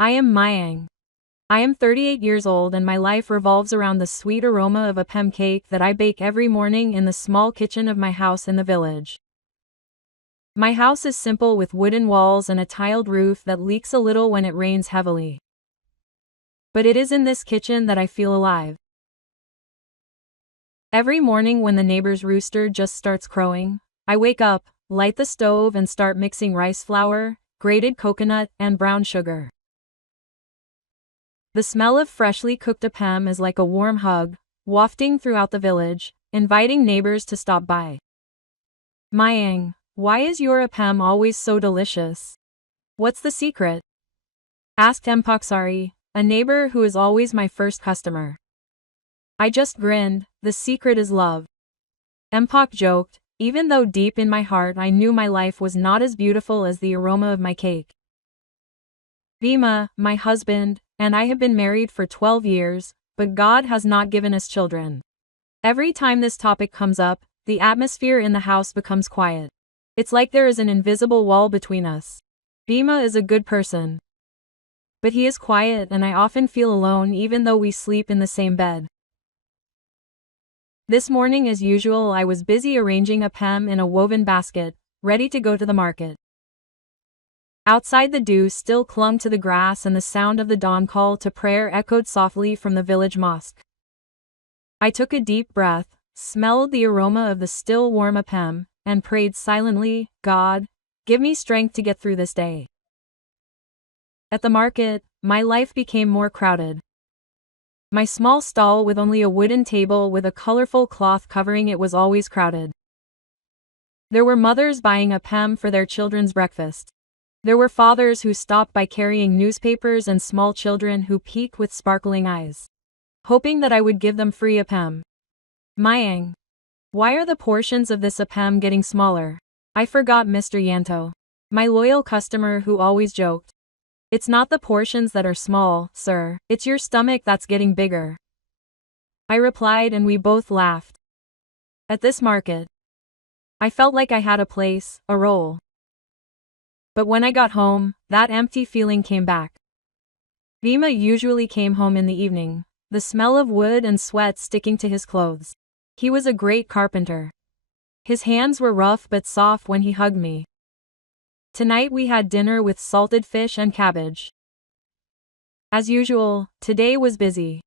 I am Mayang. I am 38 years old and my life revolves around the sweet aroma of a pem cake that I bake every morning in the small kitchen of my house in the village. My house is simple with wooden walls and a tiled roof that leaks a little when it rains heavily. But it is in this kitchen that I feel alive. Every morning when the neighbor's rooster just starts crowing, I wake up, light the stove and start mixing rice flour, grated coconut, and brown sugar. The smell of freshly cooked appam is like a warm hug, wafting throughout the village, inviting neighbors to stop by. Mayang, why is your appam always so delicious? What's the secret? Asked Mpaksari, a neighbor who is always my first customer. I just grinned, the secret is love. Mpak joked, even though deep in my heart I knew my life was not as beautiful as the aroma of my cake. Bima, my husband, and I have been married for 12 years, but God has not given us children. Every time this topic comes up, the atmosphere in the house becomes quiet. It's like there is an invisible wall between us. Bima is a good person. But he is quiet and I often feel alone even though we sleep in the same bed. This morning as usual I was busy arranging appam in a woven basket, ready to go to the market. Outside the dew still clung to the grass and the sound of the dawn call to prayer echoed softly from the village mosque. I took a deep breath, smelled the aroma of the still warm appam, and prayed silently, God, give me strength to get through this day. At the market, my life became more crowded. My small stall with only a wooden table with a colorful cloth covering it was always crowded. There were mothers buying appam for their children's breakfast. There were fathers who stopped by carrying newspapers and small children who peeked with sparkling eyes, hoping that I would give them free appam. Mayang, why are the portions of this appam getting smaller? I forgot Mr. Yanto, my loyal customer who always joked. It's not the portions that are small, sir, it's your stomach that's getting bigger. I replied and we both laughed. At this market, I felt like I had a place, a role. But when I got home, that empty feeling came back. Bima usually came home in the evening, the smell of wood and sweat sticking to his clothes. He was a great carpenter. His hands were rough but soft when he hugged me. Tonight we had dinner with salted fish and cabbage. As usual, today was busy.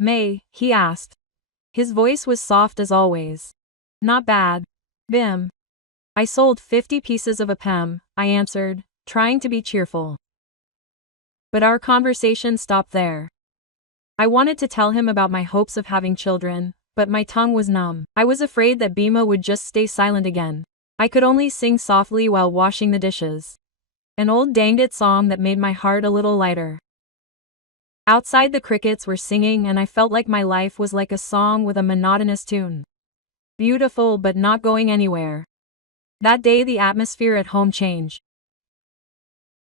May, he asked. His voice was soft as always. Not bad. Bim. I sold 50 pieces of appam, I answered, trying to be cheerful. But our conversation stopped there. I wanted to tell him about my hopes of having children, but my tongue was numb. I was afraid that Bima would just stay silent again. I could only sing softly while washing the dishes. An old dangdut song that made my heart a little lighter. Outside the crickets were singing and I felt like my life was like a song with a monotonous tune. Beautiful but not going anywhere. That day the atmosphere at home changed.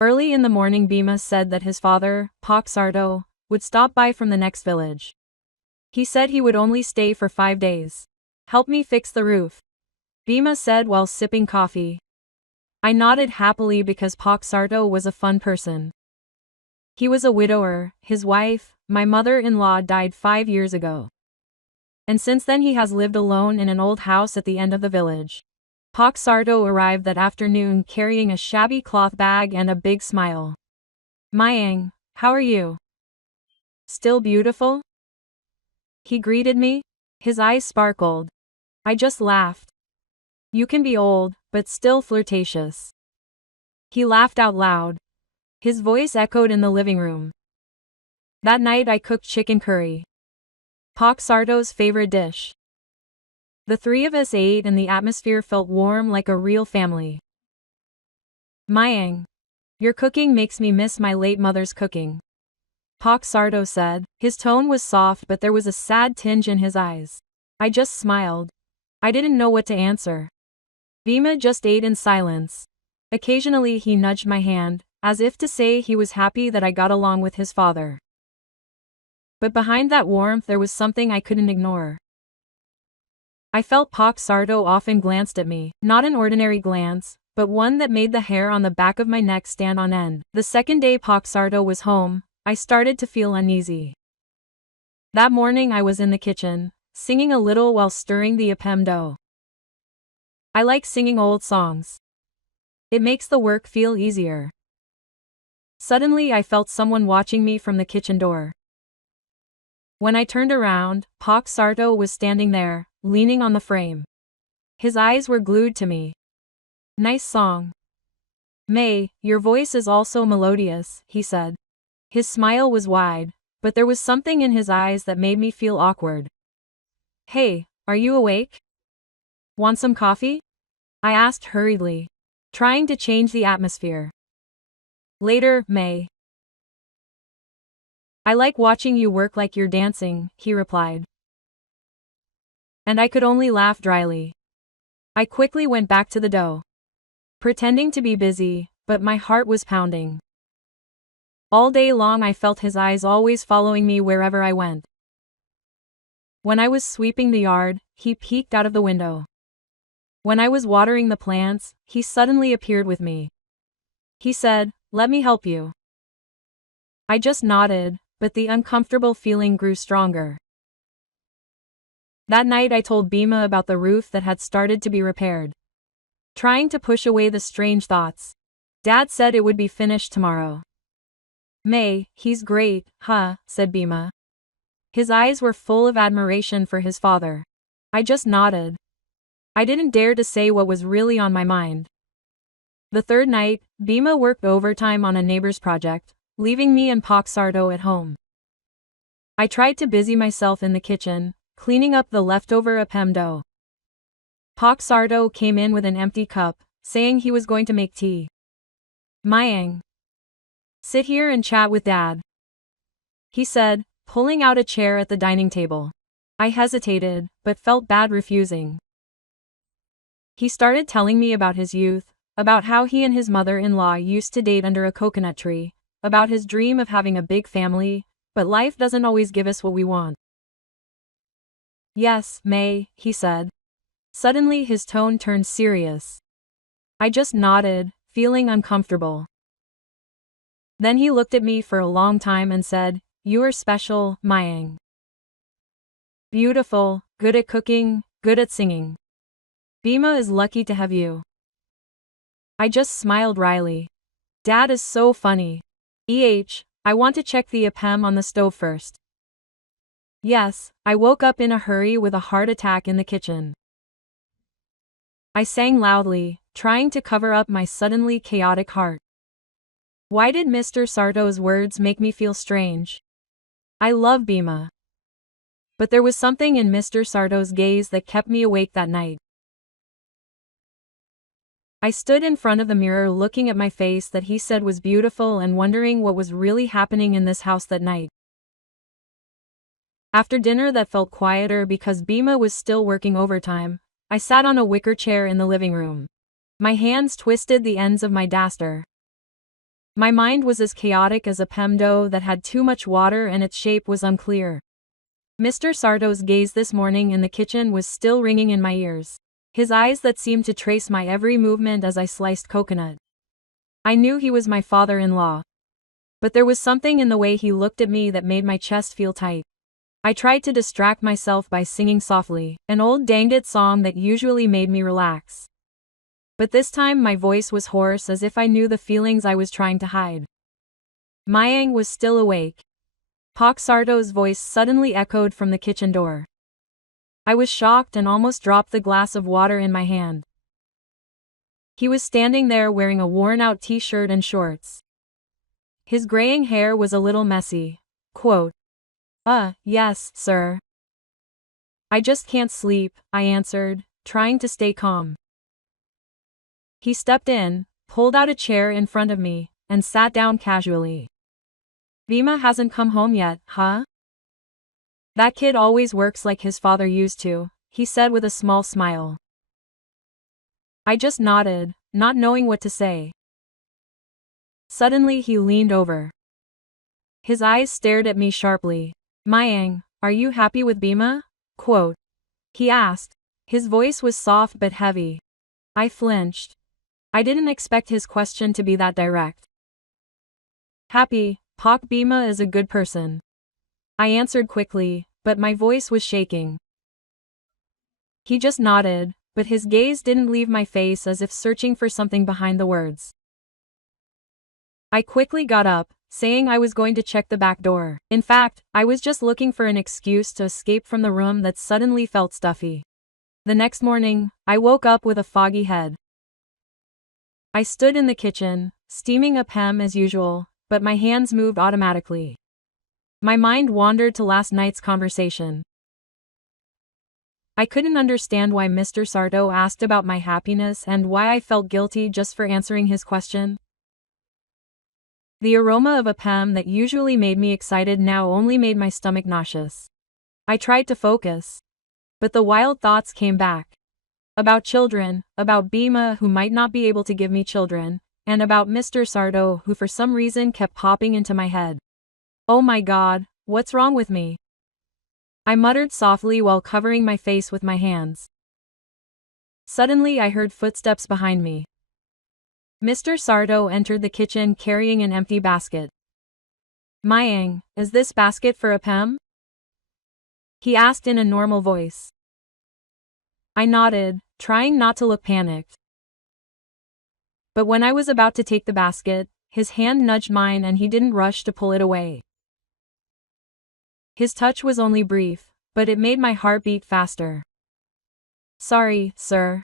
Early in the morning Bima said that his father, Pak Sarto, would stop by from the next village. He said he would only stay for 5 days. Help me fix the roof, Bima said while sipping coffee. I nodded happily because Pak Sarto was a fun person. He was a widower, his wife, my mother-in-law died 5 years ago. And since then he has lived alone in an old house at the end of the village. Pak Sarto arrived that afternoon carrying a shabby cloth bag and a big smile. Mayang, how are you? Still beautiful? He greeted me. His eyes sparkled. I just laughed. You can be old, but still flirtatious. He laughed out loud. His voice echoed in the living room. That night I cooked chicken curry. Pak Sarto's favorite dish. The 3 of us ate and the atmosphere felt warm like a real family. Mayang, your cooking makes me miss my late mother's cooking, Pak Sarto said. His tone was soft but there was a sad tinge in his eyes. I just smiled. I didn't know what to answer. Bima just ate in silence. Occasionally he nudged my hand, as if to say he was happy that I got along with his father. But behind that warmth there was something I couldn't ignore. I felt Pak Sarto often glanced at me, not an ordinary glance, but one that made the hair on the back of my neck stand on end. The second day Sarto was home, I started to feel uneasy. That morning I was in the kitchen, singing a little while stirring the appam dough. I like singing old songs. It makes the work feel easier. Suddenly I felt someone watching me from the kitchen door. When I turned around, Sarto was standing there, leaning on the frame. His eyes were glued to me. "Nice song. May, your voice is also melodious," he said. His smile was wide, but there was something in his eyes that made me feel awkward. "Hey, are you awake? Want some coffee?" I asked hurriedly, trying to change the atmosphere. "Later, May. I like watching you work like you're dancing," he replied. And I could only laugh dryly. I quickly went back to the dough, pretending to be busy, but my heart was pounding. All day long I felt his eyes always following me wherever I went. When I was sweeping the yard, he peeked out of the window. When I was watering the plants, he suddenly appeared with me. He said, "Let me help you." I just nodded, but the uncomfortable feeling grew stronger. That night I told Bima about the roof that had started to be repaired, trying to push away the strange thoughts. Dad said it would be finished tomorrow. "May, he's great, huh?" said Bima. His eyes were full of admiration for his father. I just nodded. I didn't dare to say what was really on my mind. The third night, Bima worked overtime on a neighbor's project, leaving me and Sarto at home. I tried to busy myself in the kitchen, cleaning up the leftover appam dough. Sarto came in with an empty cup, saying he was going to make tea. "Mayang, sit here and chat with Dad," he said, pulling out a chair at the dining table. I hesitated, but felt bad refusing. He started telling me about his youth, about how he and his mother-in-law used to date under a coconut tree, about his dream of having a big family, but life doesn't always give us what we want. "Yes, May," he said. Suddenly his tone turned serious. I just nodded, feeling uncomfortable. Then he looked at me for a long time and said, "You are special, Mayang. Beautiful, good at cooking, good at singing. Bima is lucky to have you." I just smiled wryly. Dad is so funny. I want to check the appam on the stove first. Yes, I woke up in a hurry with a heart attack in the kitchen. I sang loudly, trying to cover up my suddenly chaotic heart. Why did Mr. Sarto's words make me feel strange? I love Bima. But there was something in Mr. Sarto's gaze that kept me awake that night. I stood in front of the mirror looking at my face that he said was beautiful and wondering what was really happening in this house that night. After dinner that felt quieter because Bima was still working overtime, I sat on a wicker chair in the living room. My hands twisted the ends of my duster. My mind was as chaotic as a appam dough that had too much water and its shape was unclear. Mr. Sarto's gaze this morning in the kitchen was still ringing in my ears. His eyes that seemed to trace my every movement as I sliced coconut. I knew he was my father-in-law. But there was something in the way he looked at me that made my chest feel tight. I tried to distract myself by singing softly, an old danged song that usually made me relax. But this time my voice was hoarse as if I knew the feelings I was trying to hide. Mayang was still awake. Sarto's voice suddenly echoed from the kitchen door. I was shocked and almost dropped the glass of water in my hand. He was standing there wearing a worn-out t-shirt and shorts. His graying hair was a little messy. Yes, sir. I just can't sleep," I answered, trying to stay calm. He stepped in, pulled out a chair in front of me, and sat down casually. "Bima hasn't come home yet, huh? That kid always works like his father used to," he said with a small smile. I just nodded, not knowing what to say. Suddenly he leaned over. His eyes stared at me sharply. "Mayang, are you happy with Bima?" He asked. His voice was soft but heavy. I flinched. I didn't expect his question to be that direct. Happy, Pak Bima is a good person. I answered quickly, but my voice was shaking. He just nodded, but his gaze didn't leave my face, as if searching for something behind the words. I quickly got up, saying I was going to check the back door. In fact, I was just looking for an excuse to escape from the room that suddenly felt stuffy. The next morning, I woke up with a foggy head. I stood in the kitchen, steaming up ham as usual, but my hands moved automatically. My mind wandered to last night's conversation. I couldn't understand why Mr. Sardo asked about my happiness and why I felt guilty just for answering his question. The aroma of a ham that usually made me excited now only made my stomach nauseous. I tried to focus, but the wild thoughts came back. About children, about Bima who might not be able to give me children, and about Mr. Sardo who for some reason kept popping into my head. Oh my God, what's wrong with me? I muttered softly while covering my face with my hands. Suddenly I heard footsteps behind me. Mr. Sardo entered the kitchen carrying an empty basket. Mayang, is this basket for a Pem? He asked in a normal voice. I nodded, trying not to look panicked. But when I was about to take the basket, his hand nudged mine and he didn't rush to pull it away. His touch was only brief, but it made my heart beat faster. Sorry, sir.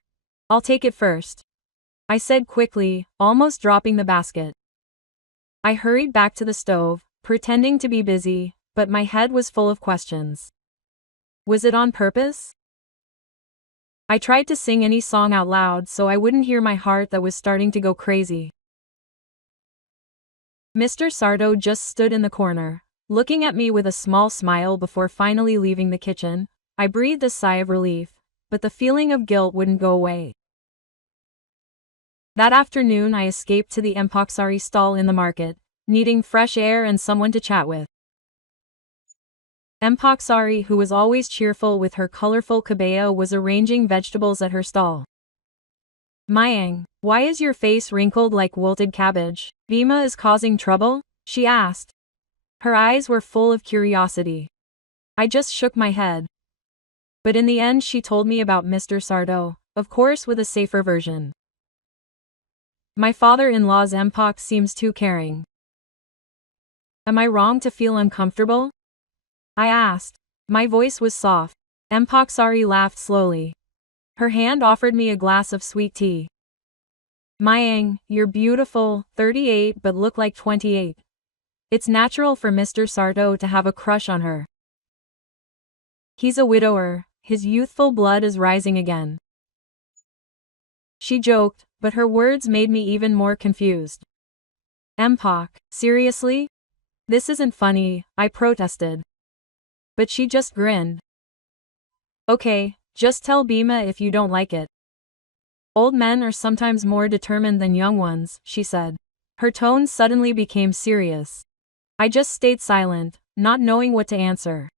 I'll take it first, I said quickly, almost dropping the basket. I hurried back to the stove, pretending to be busy, but my head was full of questions. Was it on purpose? I tried to sing any song out loud so I wouldn't hear my heart that was starting to go crazy. Mr. Sardo just stood in the corner, looking at me with a small smile before finally leaving the kitchen. I breathed a sigh of relief, but the feeling of guilt wouldn't go away. That afternoon I escaped to the Empaksari stall in the market, needing fresh air and someone to chat with. Empaksari, who was always cheerful with her colorful kabaya, was arranging vegetables at her stall. Mayang, why is your face wrinkled like wilted cabbage? Bima is causing trouble? She asked. Her eyes were full of curiosity. I just shook my head. But in the end she told me about Mr. Sardo, of course with a safer version. My father-in-law's Empak seems too caring. Am I wrong to feel uncomfortable? I asked. My voice was soft. Empaksari laughed slowly. Her hand offered me a glass of sweet tea. Mayang, you're beautiful, 38 but look like 28. It's natural for Mr. Sardo to have a crush on her. He's a widower, his youthful blood is rising again. She joked, but her words made me even more confused. Empak, seriously? This isn't funny, I protested. But she just grinned. Okay, just tell Bima if you don't like it. Old men are sometimes more determined than young ones, she said. Her tone suddenly became serious. I just stayed silent, not knowing what to answer.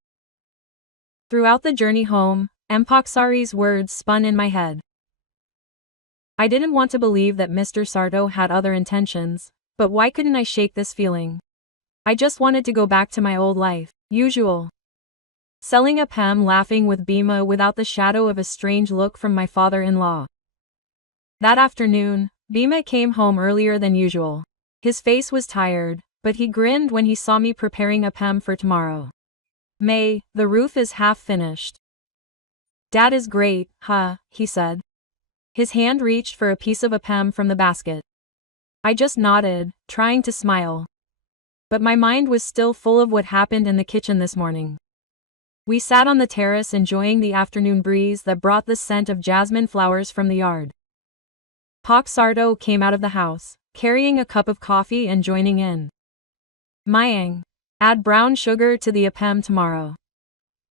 Throughout the journey home, Empaksari's words spun in my head. I didn't want to believe that Mr. Sardo had other intentions, but why couldn't I shake this feeling? I just wanted to go back to my old life, usual. Selling a Pem, laughing with Bima without the shadow of a strange look from my father-in-law. That afternoon, Bima came home earlier than usual. His face was tired, but he grinned when he saw me preparing a Pem for tomorrow. May, the roof is half finished. Dad is great, huh, he said. His hand reached for a piece of a Pem from the basket. I just nodded, trying to smile. But my mind was still full of what happened in the kitchen this morning. We sat on the terrace enjoying the afternoon breeze that brought the scent of jasmine flowers from the yard. Pak Sardo came out of the house, carrying a cup of coffee and joining in. Mayang, add brown sugar to the appam tomorrow.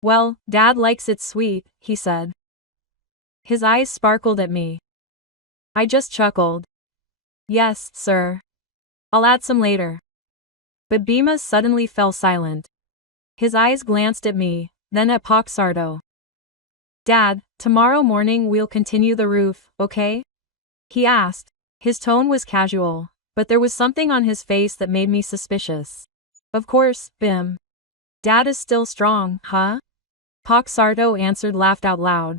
Well, Dad likes it sweet, he said. His eyes sparkled at me. I just chuckled. Yes, sir. I'll add some later. But Bima suddenly fell silent. His eyes glanced at me, then at Pak Sardo. Dad, tomorrow morning we'll continue the roof, okay? He asked. His tone was casual, but there was something on his face that made me suspicious. Of course, Bim. Dad is still strong, huh? Sardo answered, laughed out loud.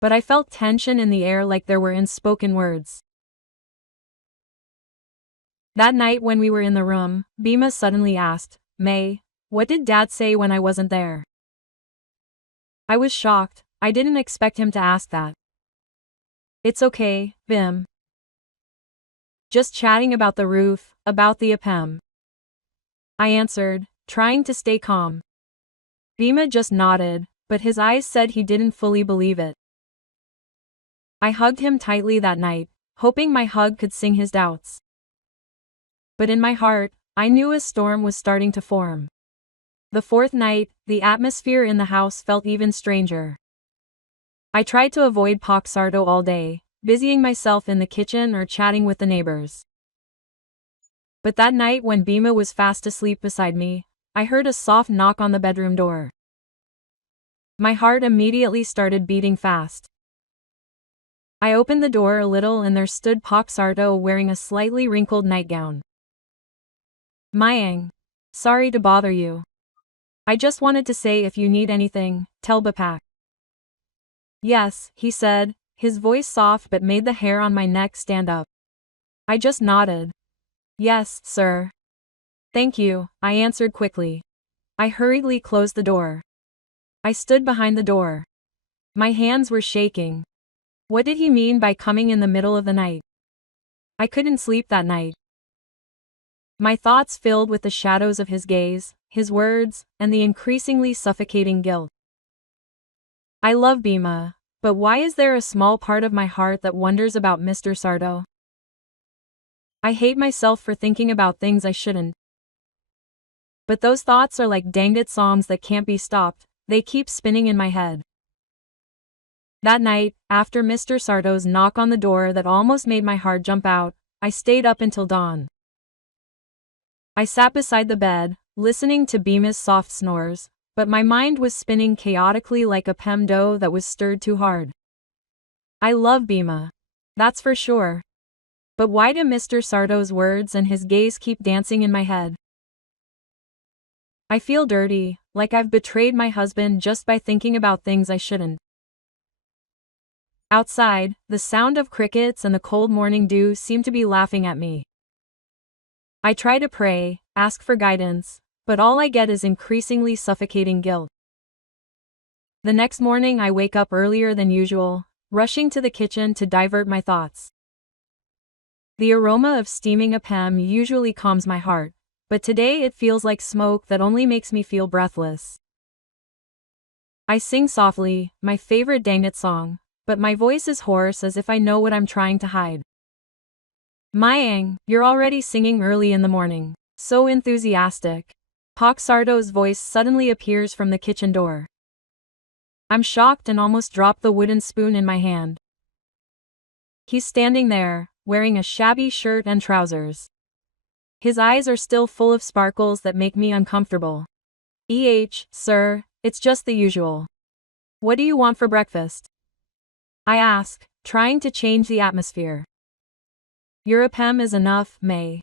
But I felt tension in the air, like there were unspoken words. That night when we were in the room, Bima suddenly asked, May, what did Dad say when I wasn't there? I was shocked. I didn't expect him to ask that. It's okay, Bim. Just chatting about the roof, about the APM. I answered, trying to stay calm. Bima just nodded, but his eyes said he didn't fully believe it. I hugged him tightly that night, hoping my hug could sing his doubts. But in my heart, I knew a storm was starting to form. The fourth night, the atmosphere in the house felt even stranger. I tried to avoid Sardo all day, busying myself in the kitchen or chatting with the neighbors. But that night when Bima was fast asleep beside me, I heard a soft knock on the bedroom door. My heart immediately started beating fast. I opened the door a little and there stood Sardo wearing a slightly wrinkled nightgown. Mayang. Sorry to bother you. I just wanted to say if you need anything, tell Bapak. Yes, he said, his voice soft but made the hair on my neck stand up. I just nodded. Yes, sir. Thank you, I answered quickly. I hurriedly closed the door. I stood behind the door. My hands were shaking. What did he mean by coming in the middle of the night? I couldn't sleep that night. My thoughts filled with the shadows of his gaze, his words, and the increasingly suffocating guilt. I love Bima, but why is there a small part of my heart that wonders about Mr. Sardo? I hate myself for thinking about things I shouldn't. But those thoughts are like danged songs that can't be stopped, they keep spinning in my head. That night, after Mr. Sardo's knock on the door that almost made my heart jump out, I stayed up until dawn. I sat beside the bed, listening to Bima's soft snores, but my mind was spinning chaotically like a dough that was stirred too hard. I love Bima. That's for sure. But why do Mr. Sardo's words and his gaze keep dancing in my head? I feel dirty, like I've betrayed my husband just by thinking about things I shouldn't. Outside, the sound of crickets and the cold morning dew seem to be laughing at me. I try to pray, ask for guidance, but all I get is increasingly suffocating guilt. The next morning I wake up earlier than usual, rushing to the kitchen to divert my thoughts. The aroma of steaming APM usually calms my heart, but today it feels like smoke that only makes me feel breathless. I sing softly, my favorite dangit song, but my voice is hoarse as if I know what I'm trying to hide. Mayang, you're already singing early in the morning. So enthusiastic. Sardo's voice suddenly appears from the kitchen door. I'm shocked and almost drop the wooden spoon in my hand. He's standing there, wearing a shabby shirt and trousers. His eyes are still full of sparkles that make me uncomfortable. Sir, it's just the usual. What do you want for breakfast? I ask, trying to change the atmosphere. Your APM is enough, May.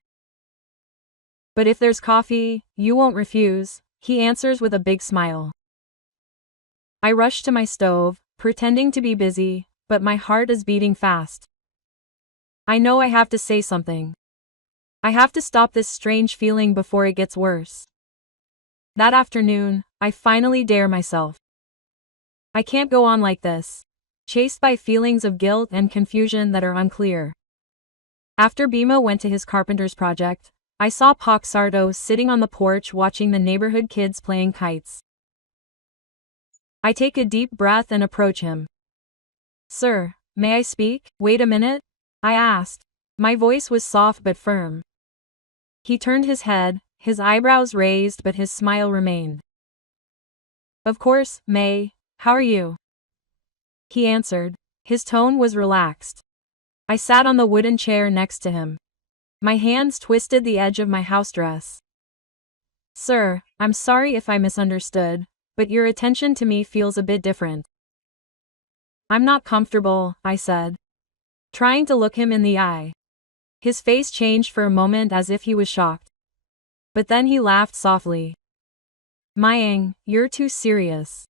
But if there's coffee, you won't refuse, he answers with a big smile. I rush to my stove, pretending to be busy, but my heart is beating fast. I know I have to say something. I have to stop this strange feeling before it gets worse. That afternoon, I finally dare myself. I can't go on like this, chased by feelings of guilt and confusion that are unclear. After Bima went to his carpenter's project, I saw Sardo sitting on the porch watching the neighborhood kids playing kites. I take a deep breath and approach him. Sir, may I speak? Wait a minute? I asked. My voice was soft but firm. He turned his head, his eyebrows raised but his smile remained. Of course, May, how are you? He answered. His tone was relaxed. I sat on the wooden chair next to him. My hands twisted the edge of my house dress. Sir, I'm sorry if I misunderstood, but your attention to me feels a bit different. I'm not comfortable, I said. trying to look him in the eye. His face changed for a moment as if he was shocked. But then he laughed softly. Mayang, you're too serious.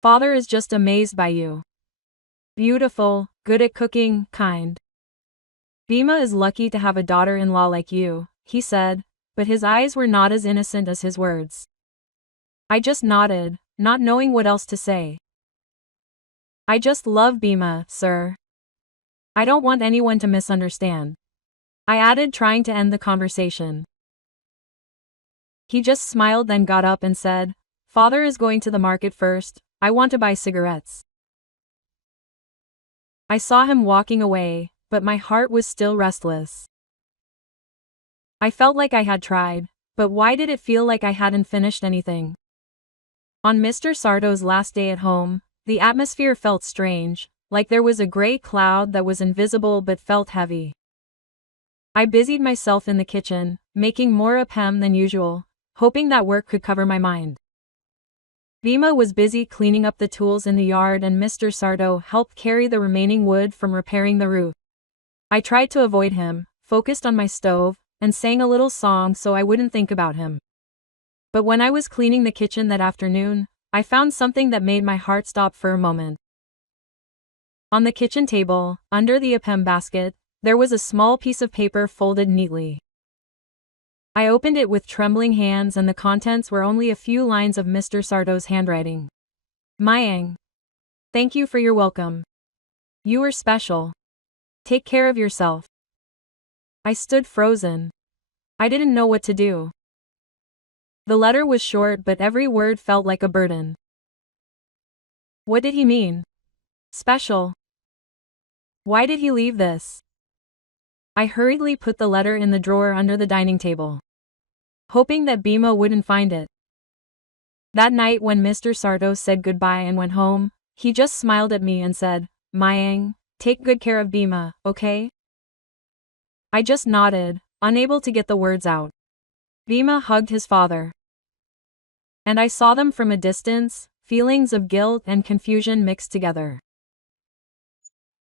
Father is just amazed by you. Beautiful, good at cooking, kind. Bima is lucky to have a daughter-in-law like you, he said, but his eyes were not as innocent as his words. I just nodded, not knowing what else to say. I just love Bima, sir. I don't want anyone to misunderstand. I added, trying to end the conversation. He just smiled, then got up and said, Father is going to the market first, I want to buy cigarettes. I saw him walking away, but my heart was still restless. I felt like I had tried, but why did it feel like I hadn't finished anything? On Mr. Sardo's last day at home, the atmosphere felt strange, like there was a gray cloud that was invisible but felt heavy. I busied myself in the kitchen, making more appam than usual, hoping that work could cover my mind. Bima was busy cleaning up the tools in the yard and Mr. Sardo helped carry the remaining wood from repairing the roof. I tried to avoid him, focused on my stove, and sang a little song so I wouldn't think about him. But when I was cleaning the kitchen that afternoon, I found something that made my heart stop for a moment. On the kitchen table, under the appam basket, there was a small piece of paper folded neatly. I opened it with trembling hands and the contents were only a few lines of Mr. Sardo's handwriting. Mayang. Thank you for your welcome. You were special. Take care of yourself. I stood frozen. I didn't know what to do. The letter was short but every word felt like a burden. What did he mean? Special. Why did he leave this? I hurriedly put the letter in the drawer under the dining table, hoping that Bima wouldn't find it. That night when Mr. Sardo said goodbye and went home, he just smiled at me and said, Mayang, take good care of Bima, okay? I just nodded, unable to get the words out. Bima hugged his father. And I saw them from a distance, feelings of guilt and confusion mixed together.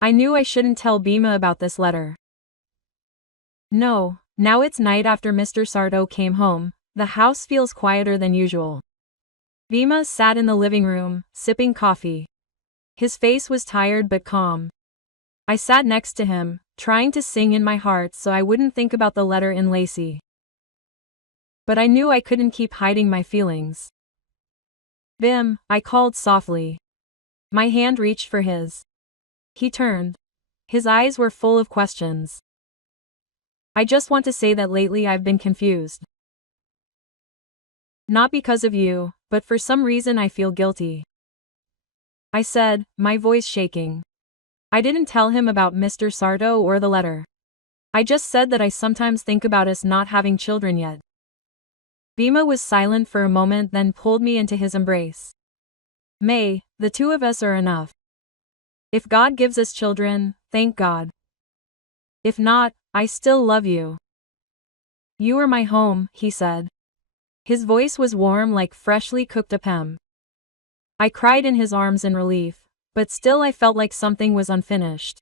I knew I shouldn't tell Bima about this letter. No, now it's night after Mr. Sardo came home, the house feels quieter than usual. Bima sat in the living room, sipping coffee. His face was tired but calm. I sat next to him, trying to sing in my heart so I wouldn't think about the letter in Lacey. But I knew I couldn't keep hiding my feelings. Bim, I called softly. My hand reached for his. He turned. His eyes were full of questions. I just want to say that lately I've been confused. Not because of you, but for some reason I feel guilty. I said, my voice shaking. I didn't tell him about Mr. Sardo or the letter. I just said that I sometimes think about us not having children yet. Bima was silent for a moment then pulled me into his embrace. May, the two of us are enough. If God gives us children, thank God. If not, I still love you. You are my home, he said. His voice was warm like freshly cooked appam. I cried in his arms in relief, but still I felt like something was unfinished.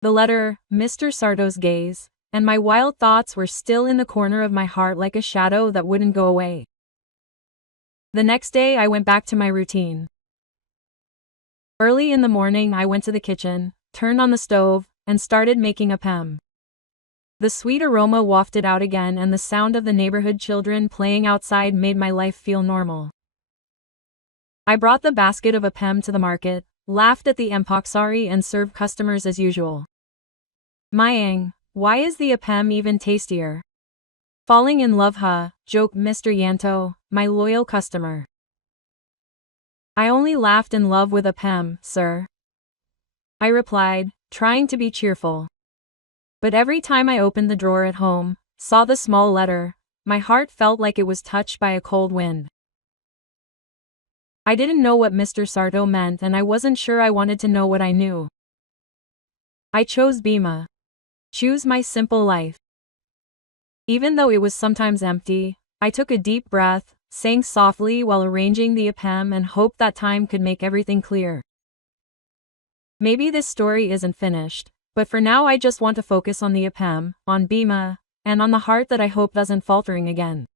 The letter, Mr. Sardo's gaze, and my wild thoughts were still in the corner of my heart like a shadow that wouldn't go away. The next day I went back to my routine. Early in the morning I went to the kitchen, turned on the stove, and started making appam. The sweet aroma wafted out again and the sound of the neighborhood children playing outside made my life feel normal. I brought the basket of appam to the market, laughed at the empaksari and served customers as usual. Mayang, why is the appam even tastier? Falling in love huh, joked Mr. Yanto, my loyal customer. I only laughed in love with appam, sir. I replied, trying to be cheerful. But every time I opened the drawer at home, saw the small letter, my heart felt like it was touched by a cold wind. I didn't know what Mr. Sardo meant and I wasn't sure I wanted to know what I knew. I chose Bima. Choose my simple life. Even though it was sometimes empty, I took a deep breath, sang softly while arranging the appam and hoped that time could make everything clear. Maybe this story isn't finished, but for now I just want to focus on the Apam, on Bima, and on the heart that I hope doesn't faltering again.